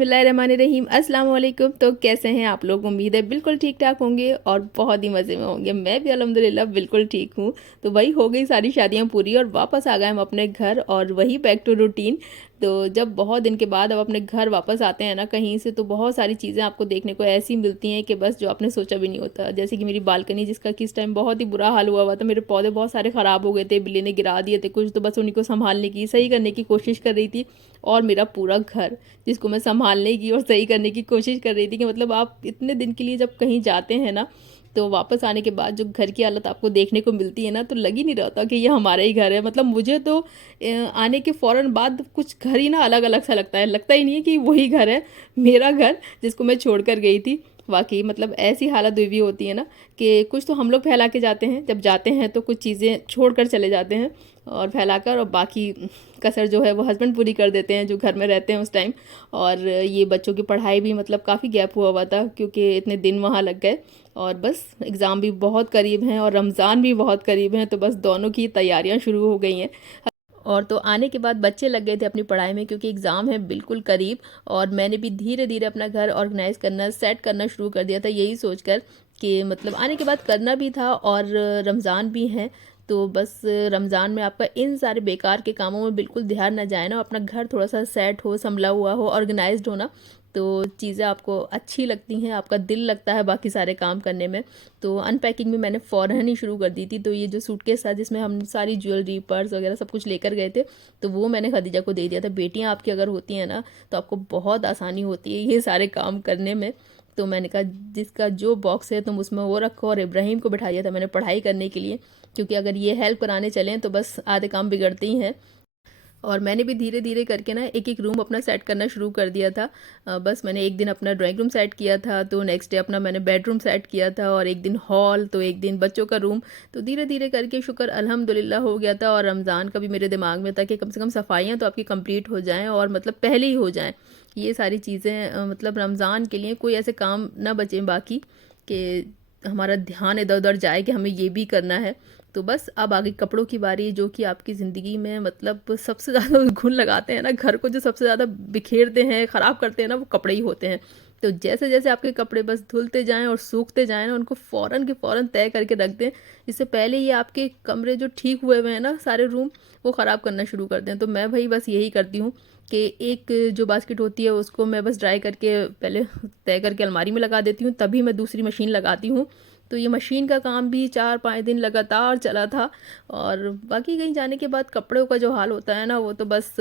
बिस्मिल्लाहिर्रहमानिर्रहीम अस्सलाम वालेकुम। तो कैसे हैं आप लोग? उम्मीद है बिल्कुल ठीक ठाक होंगे और बहुत ही मज़े में होंगे। मैं भी अल्हम्दुलिल्लाह बिल्कुल ठीक हूँ। तो वही हो गई सारी शादियाँ पूरी और वापस आ गए हम अपने घर और वही बैक टू रूटीन। तो जब बहुत दिन के बाद अब अपने घर वापस आते हैं ना कहीं से, तो बहुत सारी चीज़ें आपको देखने को ऐसी मिलती हैं कि बस जो आपने सोचा भी नहीं होता। जैसे कि मेरी बालकनी, जिसका किस टाइम बहुत ही बुरा हाल हुआ हुआ था। मेरे पौधे बहुत सारे ख़राब हो गए थे, बिल्ली ने गिरा दिए थे कुछ, तो बस उन्हीं को संभालने की, सही करने की कोशिश कर रही थी। और मेरा पूरा घर, जिसको मैं संभालने की और सही करने की कोशिश कर रही थी कि मतलब आप इतने दिन के लिए जब कहीं जाते हैं ना, तो वापस आने के बाद जो घर की हालत आपको देखने को मिलती है ना, तो लग ही नहीं रहा था कि ये हमारा ही घर है। मतलब मुझे तो आने के फ़ौरन बाद कुछ घर ही ना अलग अलग सा लगता है, लगता ही नहीं है कि वही घर है मेरा घर, जिसको मैं छोड़ कर गई थी। वाकई मतलब ऐसी हालत हुई भी होती है ना कि कुछ तो हम लोग फैला के जाते हैं, जब जाते हैं तो कुछ चीज़ें छोड़ कर चले जाते हैं और फैलाकर, और बाकी कसर जो है वो हस्बैंड पूरी कर देते हैं जो घर में रहते हैं उस टाइम। और ये बच्चों की पढ़ाई भी मतलब काफ़ी गैप हुआ हुआ था, क्योंकि इतने दिन वहाँ लग गए। और बस एग्ज़ाम भी बहुत करीब हैं और रमज़ान भी बहुत करीब हैं, तो बस दोनों की तैयारियां शुरू हो गई हैं। और तो आने के बाद बच्चे लग गए थे अपनी पढ़ाई में, क्योंकि एग्ज़ाम है बिल्कुल करीब। और मैंने भी धीरे धीरे अपना घर ऑर्गेनाइज़ करना, सेट करना शुरू कर दिया था, यही सोचकर कि मतलब आने के बाद करना भी था और रमज़ान भी है। तो बस रमज़ान में आपका इन सारे बेकार के कामों में बिल्कुल ध्यान ना जाए ना, अपना घर थोड़ा सा सेट हो, संभला हुआ हो, ऑर्गेनाइज्ड हो ना, तो चीज़ें आपको अच्छी लगती हैं, आपका दिल लगता है बाकी सारे काम करने में। तो अनपैकिंग भी मैंने फ़ौरन ही शुरू कर दी थी। तो ये जो सूटकेस था जिसमें हम सारी ज्वेलरी, पर्स वगैरह सब कुछ लेकर गए थे, तो वो मैंने खदीजा को दे दिया था। बेटियां आपकी अगर होती हैं ना, तो आपको बहुत आसानी होती है ये सारे काम करने में। तो मैंने कहा जिसका जो बॉक्स है तुम उसमें वो रखो, और इब्राहिम को बैठा दिया था मैंने पढ़ाई करने के लिए, क्योंकि अगर ये हेल्प कराने चलें तो बस आधे काम बिगड़ते ही हैं। और मैंने भी धीरे धीरे करके ना एक एक रूम अपना सेट करना शुरू कर दिया था। बस मैंने एक दिन अपना ड्राइंग रूम सेट किया था, तो नेक्स्ट डे अपना मैंने बेडरूम सेट किया था, और एक दिन हॉल, तो एक दिन बच्चों का रूम। तो धीरे धीरे करके शुक्र अल्हम्दुलिल्लाह हो गया था। और रमज़ान का भी मेरे दिमाग में था कि कम से कम सफाइयाँ तो आपकी कंप्लीट हो जाएँ, और मतलब पहले ही हो जाएँ ये सारी चीज़ें। मतलब रमज़ान के लिए कोई ऐसे काम ना बचें बाकी, कि हमारा ध्यान इधर उधर जाए कि हमें ये भी करना है। तो बस अब आगे कपड़ों की बारी, जो कि आपकी ज़िंदगी में मतलब सबसे ज़्यादा घुन लगाते हैं ना, घर को जो सबसे ज़्यादा बिखेरते हैं, ख़राब करते हैं ना, वो कपड़े ही होते हैं। तो जैसे जैसे आपके कपड़े बस धुलते जाएं और सूखते जाएं ना, उनको फ़ौरन के फ़ौरन तय करके रख दें। इससे पहले ये आपके कमरे जो ठीक हुए हुए हैं ना, सारे रूम, वो ख़राब करना शुरू कर दें। तो मैं भाई बस यही करती हूँ कि एक जो बास्केट होती है उसको मैं बस ड्राई करके पहले तय करके अलमारी में लगा देती हूँ, तभी मैं दूसरी मशीन लगाती हूँ। तो ये मशीन का काम भी 4-5 दिन लगातार चला था। और बाकी कहीं जाने के बाद कपड़ों का जो हाल होता है ना, वो तो बस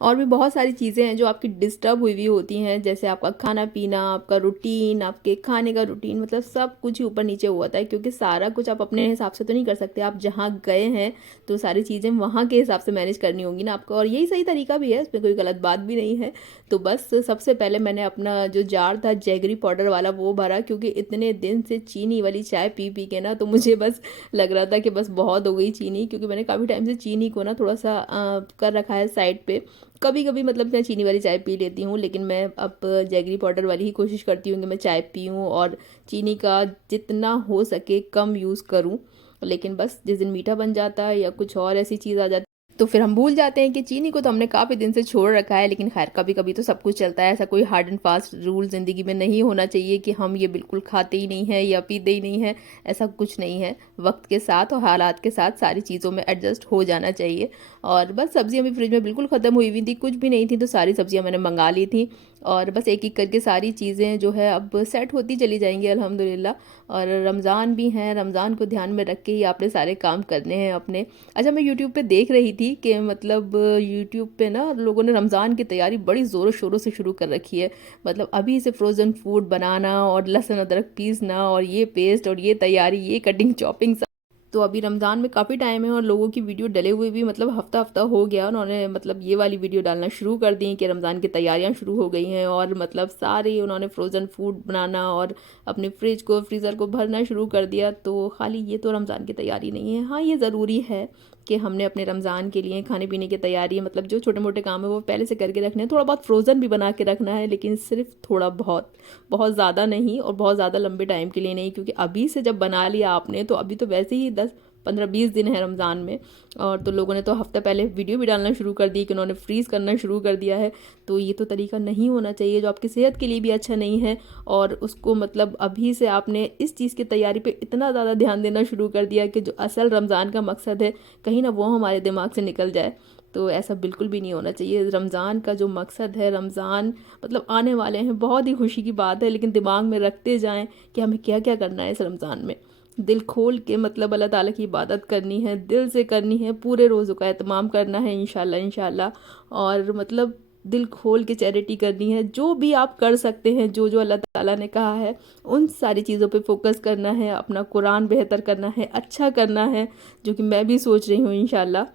और भी बहुत सारी चीज़ें हैं जो आपकी डिस्टर्ब हुई हुई होती हैं, जैसे आपका खाना पीना, आपका रूटीन, आपके खाने का रूटीन, मतलब सब कुछ ही ऊपर नीचे हुआ था। क्योंकि सारा कुछ आप अपने हिसाब से तो नहीं कर सकते, आप जहाँ गए हैं तो सारी चीज़ें वहाँ के हिसाब से मैनेज करनी होंगी ना आपको, और यही सही तरीका भी है, इसमें कोई गलत बात भी नहीं है। तो बस सबसे पहले मैंने अपना जो जार था जैगरी पाउडर वाला, वो भरा, क्योंकि इतने दिन से चीनी वाली चाय पी पी के ना, तो मुझे बस लग रहा था कि बस बहुत हो गई चीनी, क्योंकि मैंने काफ़ी टाइम से चीनी को ना थोड़ा सा कर रखा है साइड पे। कभी कभी मतलब मैं चीनी वाली चाय पी लेती हूँ, लेकिन मैं अब जैगरी पाउडर वाली ही कोशिश करती हूँ कि मैं चाय पीऊँ और चीनी का जितना हो सके कम यूज़ करूँ। लेकिन बस जिस दिन मीठा बन जाता है या कुछ और ऐसी चीज़ आ जाती, तो फिर हम भूल जाते हैं कि चीनी को तो हमने काफ़ी दिन से छोड़ रखा है। लेकिन खैर, कभी कभी तो सब कुछ चलता है, ऐसा कोई हार्ड एंड फास्ट रूल ज़िंदगी में नहीं होना चाहिए कि हम ये बिल्कुल खाते ही नहीं हैं या पीते ही नहीं हैं। ऐसा कुछ नहीं है, वक्त के साथ और हालात के साथ सारी चीज़ों में एडजस्ट हो जाना चाहिए। और बस सब्जियां भी फ्रिज में बिल्कुल ख़त्म हुई हुई थी, कुछ भी नहीं थी, तो सारी सब्जियां मैंने मंगा ली थी। और बस एक एक करके सारी चीज़ें जो है अब सेट होती चली जाएंगी अल्हम्दुलिल्लाह। और रमज़ान भी है, रमज़ान को ध्यान में रख के ही आपने सारे काम करने हैं अपने। अच्छा, मैं यूट्यूब पे देख रही थी कि मतलब यूट्यूब पे ना लोगों ने रमज़ान की तैयारी बड़ी ज़ोरों शोरों से शुरू कर रखी है। मतलब अभी से फ्रोज़न फूड बनाना और लहसुन अदरक पीसना और ये पेस्ट और ये तैयारी, ये कटिंग चॉपिंग। तो अभी रमज़ान में काफ़ी टाइम है और लोगों की वीडियो डले हुए भी मतलब हफ्ता हफ्ता हो गया, उन्होंने मतलब ये वाली वीडियो डालना शुरू कर दी कि रमज़ान की तैयारियां शुरू हो गई हैं। और मतलब सारे उन्होंने फ्रोज़न फूड बनाना और अपने फ्रिज को, फ्रीज़र को भरना शुरू कर दिया। तो खाली ये तो रमज़ान की तैयारी नहीं है, हाँ ये ज़रूरी है कि हमने अपने रमज़ान के लिए खाने पीने की तैयारी, मतलब जो छोटे मोटे काम है वो पहले से करके रखने हैं। थोड़ा बहुत फ्रोज़न भी बना के रखना है, लेकिन सिर्फ थोड़ा बहुत, बहुत ज़्यादा नहीं और बहुत ज़्यादा लंबे टाइम के लिए नहीं, क्योंकि अभी से जब बना लिया आपने तो अभी तो वैसे ही 10 15-20 दिन है रमज़ान में। और तो लोगों ने तो हफ्ते पहले वीडियो भी डालना शुरू कर दी कि उन्होंने फ्रीज़ करना शुरू कर दिया है। तो ये तो तरीका नहीं होना चाहिए, जो आपकी सेहत के लिए भी अच्छा नहीं है। और उसको मतलब अभी से आपने इस चीज़ की तैयारी पे इतना ज़्यादा ध्यान देना शुरू कर दिया कि जो असल रमज़ान का मकसद है कहीं ना वो हमारे दिमाग से निकल जाए। तो ऐसा बिल्कुल भी नहीं होना चाहिए। रमज़ान का जो मकसद है, रमज़ान मतलब आने वाले हैं, बहुत ही खुशी की बात है, लेकिन दिमाग में रखते जाएं कि हमें क्या क्या करना है इस रमज़ान में। दिल खोल के मतलब अल्लाह ताला की इबादत करनी है, दिल से करनी है, पूरे रोज़ों का एहतमाम करना है इंशाल्लाह इंशाल्लाह। और मतलब दिल खोल के चैरिटी करनी है, जो भी आप कर सकते हैं, जो जो अल्लाह ताला ने कहा है उन सारी चीज़ों पे फोकस करना है, अपना कुरान बेहतर करना है, अच्छा करना है, जो कि मैं भी सोच रही हूँ इंशाल्लाह।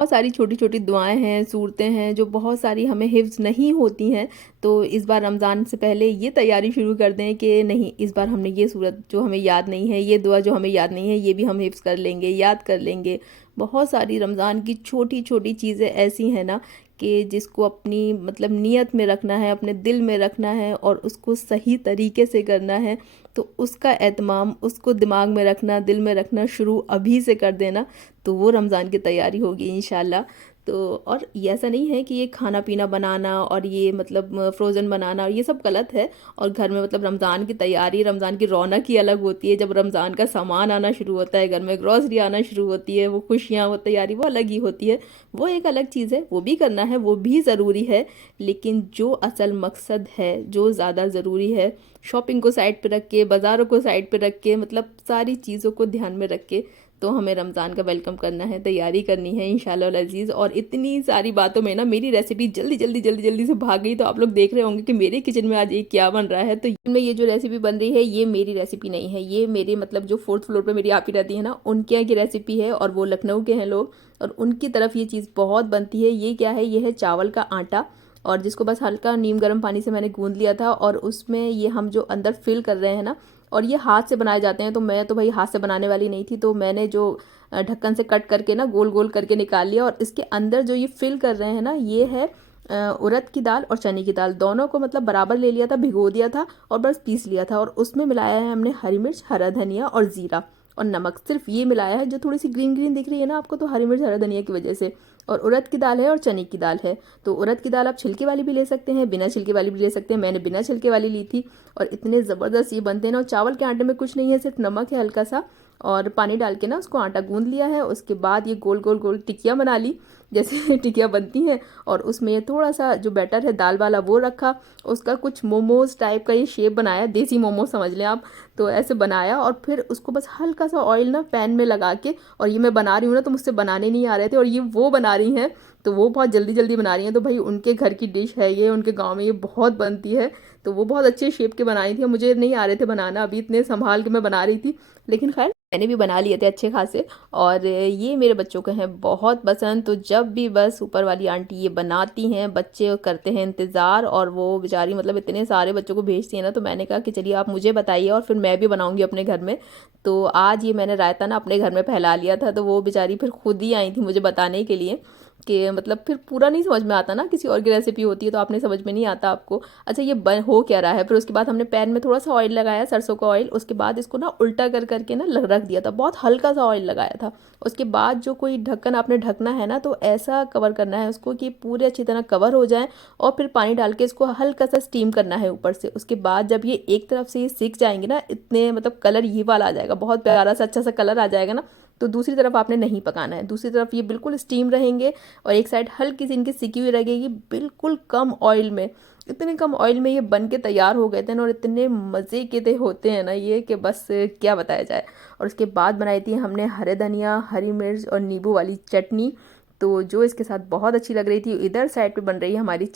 बहुत सारी छोटी छोटी दुआएं हैं, सूरतें हैं जो बहुत सारी हमें हिफ्ज़ नहीं होती हैं। तो इस बार रमज़ान से पहले ये तैयारी शुरू कर दें कि नहीं, इस बार हमने ये सूरत जो हमें याद नहीं है, ये दुआ जो हमें याद नहीं है, ये भी हम हिफ्ज़ कर लेंगे, याद कर लेंगे। बहुत सारी रमज़ान की छोटी छोटी चीज़ें ऐसी हैं ना कि जिसको अपनी मतलब नीयत में रखना है, अपने दिल में रखना है और उसको सही तरीके से करना है। तो उसका एहतमाम, उसको दिमाग में रखना, दिल में रखना शुरू अभी से कर देना, तो वो रमज़ान की तैयारी होगी इंशाल्लाह। तो और ये ऐसा नहीं है कि ये खाना पीना बनाना और ये मतलब फ्रोज़न बनाना ये सब गलत है। और घर में मतलब रमज़ान की तैयारी, रमज़ान की रौनक ही अलग होती है। जब रमज़ान का सामान आना शुरू होता है, घर में ग्रॉसरी आना शुरू होती है, वो खुशियाँ, वो तैयारी वो अलग ही होती है। वो एक अलग चीज़ है, वो भी करना है, वो भी ज़रूरी है। लेकिन जो असल मकसद है, जो ज़्यादा ज़रूरी है, शॉपिंग को साइड पे रख के, बाज़ारों को साइड पे रख के, मतलब सारी चीज़ों को ध्यान में रख के तो हमें रमज़ान का वेलकम करना है, तैयारी करनी है इंशाल्लाह अज़ीज़। और इतनी सारी बातों में ना मेरी रेसिपी जल्दी जल्दी जल्दी जल्दी से भाग गई। तो आप लोग देख रहे होंगे कि मेरे किचन में आज ये क्या बन रहा है। तो इनमें ये जो रेसिपी बन रही है ये मेरी रेसिपी नहीं है, ये मेरे मतलब जो 4th फ्लोर पे मेरी आपी रहती है ना, उनके यहाँ की रेसिपी है। और वो लखनऊ के हैं लोग, और उनकी तरफ ये चीज़ बहुत बनती है। ये क्या है, ये है चावल का आटा, और जिसको बस हल्का नीम गर्म पानी से मैंने गूंद लिया था। और उसमें ये हम जो अंदर फिल कर रहे हैं ना, और ये हाथ से बनाए जाते हैं। तो मैं तो भाई हाथ से बनाने वाली नहीं थी, तो मैंने जो ढक्कन से कट करके ना गोल गोल करके निकाल लिया। और इसके अंदर जो ये फिल कर रहे हैं ना, ये है उड़द की दाल और चने की दाल, दोनों को मतलब बराबर ले लिया था, भिगो दिया था और बस पीस लिया था। और उसमें मिलाया है हमने हरी मिर्च, हरा धनिया और ज़ीरा और नमक, सिर्फ ये मिलाया है। जो थोड़ी सी ग्रीन ग्रीन दिख रही है ना आपको, तो हरी मिर्च हरा धनिया की वजह से। और उड़द की दाल है और चने की दाल है। तो उड़द की दाल आप छिलके वाली भी ले सकते हैं, बिना छिलके वाली भी ले सकते हैं, मैंने बिना छिलके वाली ली थी। और इतने ज़बरदस्त ये बनते हैं ना। और चावल के आटे में कुछ नहीं है, सिर्फ नमक है हल्का सा, और पानी डाल के ना उसको आटा गूंद लिया है। उसके बाद ये गोल गोल गोल टिकिया बना ली, जैसे टिकिया बनती हैं। और उसमें ये थोड़ा सा जो बैटर है दाल वाला वो रखा, उसका कुछ मोमोज टाइप का ये शेप बनाया, देसी मोमोज समझ लें आप। तो ऐसे बनाया और फिर उसको बस हल्का सा ऑयल ना पैन में लगा के, और ये मैं बना रही हूँ ना तो मुझसे बनाने नहीं आ रहे थे, और ये वो बना रही हैं तो वो बहुत जल्दी जल्दी बना रही हैं। तो भाई उनके घर की डिश है ये, उनके गाँव में ये बहुत बनती है। तो वो बहुत अच्छे शेप के बनाई थी, मुझे नहीं आ रहे थे बनाना, अभी इतने संभाल के मैं बना रही थी, लेकिन खैर मैंने भी बना लिए थे अच्छे खासे। और ये मेरे बच्चों को हैं बहुत पसंद। तो जब भी बस ऊपर वाली आंटी ये बनाती हैं, बच्चे करते हैं इंतज़ार, और वो बेचारी मतलब इतने सारे बच्चों को भेजती हैं ना। तो मैंने कहा कि चलिए आप मुझे बताइए और फिर मैं भी बनाऊंगी अपने घर में। तो आज ये मैंने रायता ना अपने घर में फैला लिया था। तो वो बेचारी फिर खुद ही आई थी मुझे बताने के लिए कि मतलब फिर पूरा नहीं समझ में आता ना, किसी और की रेसिपी होती है तो आपने समझ में नहीं आता आपको, अच्छा ये बन हो क्या रहा है। फिर उसके बाद हमने पैन में थोड़ा सा ऑयल लगाया, सरसों का ऑयल। उसके बाद इसको ना उल्टा कर करके ना रख दिया था, बहुत हल्का सा ऑयल लगाया था। उसके बाद जो कोई ढक्कन आपने ढकना है ना, तो ऐसा कवर करना है उसको कि पूरे अच्छी तरह कवर हो जाए। और फिर पानी डाल के इसको हल्का सा स्टीम करना है ऊपर से। उसके बाद जब ये एक तरफ से ये सीख जाएंगे ना, इतने मतलब कलर ये वाला आ जाएगा, बहुत प्यारा सा अच्छा सा कलर आ जाएगा ना, तो दूसरी तरफ आपने नहीं पकाना है। दूसरी तरफ ये बिल्कुल स्टीम रहेंगे और एक साइड हल्की सी इनकी सिकी हुई रहेगी, बिल्कुल कम ऑयल में। इतने कम ऑयल में ये बन के तैयार हो गए थे ना, और इतने मज़े के थे होते हैं ना ये कि बस क्या बताया जाए। और उसके बाद बनाई थी हमने हरे धनिया, हरी मिर्च और नींबू वाली चटनी, तो जो इसके साथ बहुत अच्छी लग रही थी। इधर साइड पे बन रही है हमारी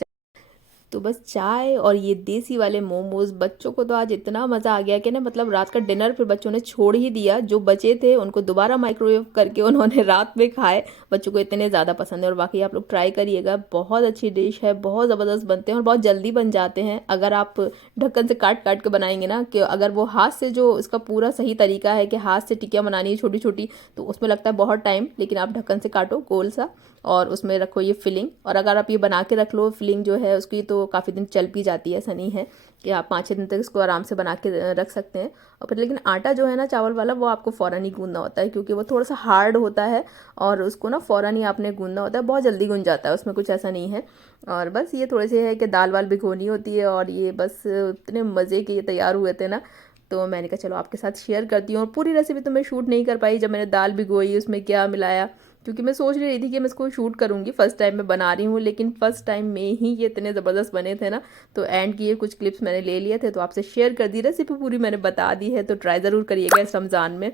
तो बस चाय और ये देसी वाले मोमोज। बच्चों को तो आज इतना मज़ा आ गया कि ना मतलब रात का डिनर फिर बच्चों ने छोड़ ही दिया, जो बचे थे उनको दोबारा माइक्रोवेव करके उन्होंने रात में खाए। बच्चों को इतने ज़्यादा पसंद है। और बाकी आप लोग ट्राई करिएगा, बहुत अच्छी डिश है, बहुत ज़बरदस्त बनते हैं और बहुत जल्दी बन जाते हैं। अगर आप ढक्कन से काट काट के बनाएंगे ना, कि अगर वो हाथ से, जो इसका पूरा सही तरीका है कि हाथ से टिकिया बनानी है छोटी छोटी, तो उसमें लगता है बहुत टाइम। लेकिन आप ढक्कन से काटो गोल सा और उसमें रखो ये फिलिंग। और अगर आप ये बना के रख लो फिलिंग जो है उसकी, तो तो काफ़ी दिन चल भी जाती है, ऐसा नहीं है कि आप 5-6 दिन तक इसको आराम से बना के रख सकते हैं। और फिर लेकिन आटा जो है ना चावल वाला, वो आपको फ़ौरन ही गूँदना होता है, क्योंकि वो थोड़ा सा हार्ड होता है और उसको ना फ़ौरन ही आपने गूँदना होता है, बहुत जल्दी गूँज जाता है, उसमें कुछ ऐसा नहीं है। और बस ये थोड़े से है कि दाल वाल भिगोनी होती है, और ये बस इतने मज़े के ये तैयार हुए थे ना, तो मैंने कहा चलो आपके साथ शेयर करती हूँ। और पूरी रेसिपी तो मैं शूट नहीं कर पाई, जब मैंने दाल भिगोई उसमें क्या मिलाया, क्योंकि मैं सोच रही थी कि मैं इसको शूट करूँगी, फर्स्ट टाइम मैं बना रही हूँ, लेकिन फर्स्ट टाइम में ही ये इतने ज़बरदस्त बने थे ना, तो एंड की ये कुछ क्लिप्स मैंने ले लिए थे, तो आपसे शेयर कर दी। रेसिपी पूरी मैंने बता दी है, तो ट्राई ज़रूर करिएगा इस रमज़ान में।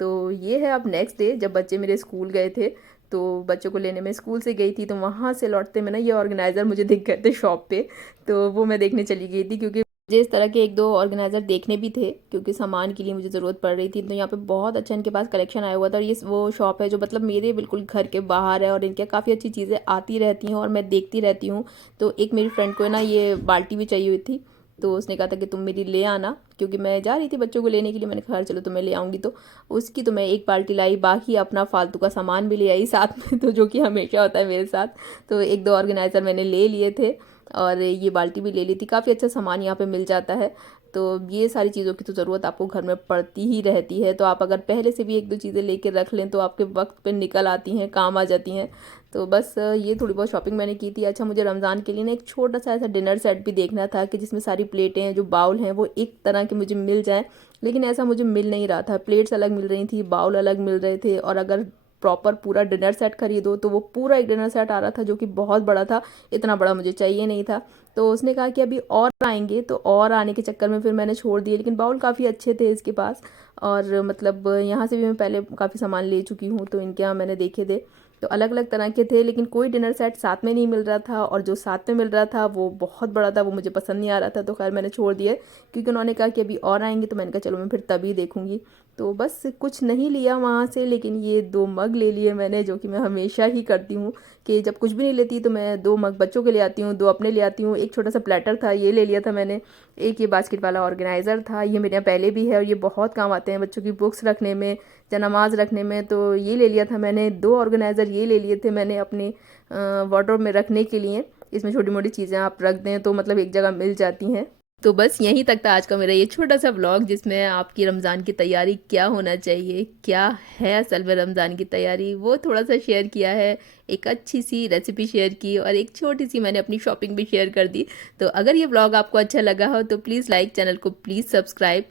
तो ये है अब नेक्स्ट डे, जब बच्चे मेरे स्कूल गए थे, तो बच्चों को लेने में स्कूल से गई थी, तो वहाँ से लौटते में ना ये ऑर्गेनाइज़र मुझे दिख गए थे शॉप पे, तो वो मैं देखने चली गई थी, क्योंकि मुझे इस तरह के 1-2 ऑर्गेनाइज़र देखने भी थे, क्योंकि सामान के लिए मुझे ज़रूरत पड़ रही थी। तो यहाँ पे बहुत अच्छा इनके पास कलेक्शन आया हुआ था, और ये वो शॉप है जो मतलब मेरे बिल्कुल घर के बाहर है, और इनके काफ़ी अच्छी चीज़ें आती रहती हैं और मैं देखती रहती हूँ। तो एक मेरी फ्रेंड को ना ये बाल्टी भी चाहिए हुई थी, तो उसने कहा था कि तुम मेरी ले आना, क्योंकि मैं जा रही थी बच्चों को लेने के लिए। मैंने कहा चलो तुम्हें ले आऊँगी, तो उसकी तो मैं एक बाल्टी लाई, बाकी अपना फालतू का सामान भी ले आई साथ में, तो जो कि हमेशा होता है मेरे साथ। तो 1-2 ऑर्गेनाइज़र मैंने ले लिए थे, और ये बाल्टी भी ले ली थी। काफ़ी अच्छा सामान यहाँ पे मिल जाता है, तो ये सारी चीज़ों की तो ज़रूरत आपको घर में पड़ती ही रहती है। तो आप अगर पहले से भी 1-2 चीज़ें लेके रख लें, तो आपके वक्त पे निकल आती हैं, काम आ जाती हैं। तो बस ये थोड़ी बहुत शॉपिंग मैंने की थी। अच्छा, मुझे रमज़ान के लिए ना एक छोटा सा ऐसा डिनर सेट भी देखना था, कि जिसमें सारी प्लेटें हैं, जो बाउल हैं, वो एक तरह के मुझे मिल जाएँ, लेकिन ऐसा मुझे मिल नहीं रहा था। प्लेट्स अलग मिल रही थी, बाउल अलग मिल रहे थे, और अगर प्रॉपर पूरा डिनर सेट खरीदो तो वो पूरा एक डिनर सेट आ रहा था, जो कि बहुत बड़ा था। इतना बड़ा मुझे चाहिए नहीं था। तो उसने कहा कि अभी और आएंगे, तो और आने के चक्कर में फिर मैंने छोड़ दिए, लेकिन बाउल काफ़ी अच्छे थे इसके पास। और मतलब यहाँ से भी मैं पहले काफ़ी सामान ले चुकी हूँ, तो इनके यहाँ मैंने देखे थे, तो अलग अलग तरह के थे, लेकिन कोई डिनर सेट साथ में नहीं मिल रहा था, और जो साथ में मिल रहा था वो बहुत बड़ा था, वो मुझे पसंद नहीं आ रहा था। तो खैर मैंने छोड़ दिया, क्योंकि उन्होंने कहा कि अभी और आएंगे, तो मैंने कहा चलो मैं फिर तभी देखूँगी। तो बस कुछ नहीं लिया वहाँ से, लेकिन ये 2 मग ले लिए मैंने, जो कि मैं हमेशा ही करती हूँ, कि जब कुछ भी नहीं लेती तो मैं 2 मग बच्चों के लिए आती हूँ, 2 अपने ले आती हूँ। एक छोटा सा प्लेटर था, ये ले लिया था मैंने। एक ये बास्केट वाला ऑर्गेनाइज़र था, ये मेरे यहाँ पहले भी है, और ये बहुत काम आते हैं बच्चों की बुक्स रखने में, जनामाज़ रखने में, तो ये ले लिया था मैंने। 2 ऑर्गेनाइज़र ये ले लिए थे मैंने अपने वार्डरोब में रखने के लिए। इसमें छोटी मोटी चीज़ें आप रख दें तो मतलब एक जगह मिल जाती हैं। तो बस यहीं तक था आज का मेरा ये छोटा सा व्लॉग, जिसमें आपकी रमज़ान की तैयारी क्या होना चाहिए, क्या है असल में रमज़ान की तैयारी, वो थोड़ा सा शेयर किया है। एक अच्छी सी रेसिपी शेयर की, और एक छोटी सी मैंने अपनी शॉपिंग भी शेयर कर दी। तो अगर ये व्लॉग आपको अच्छा लगा हो तो प्लीज़ लाइक, चैनल को प्लीज़ सब्सक्राइब।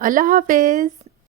अल्लाह हाफिज़।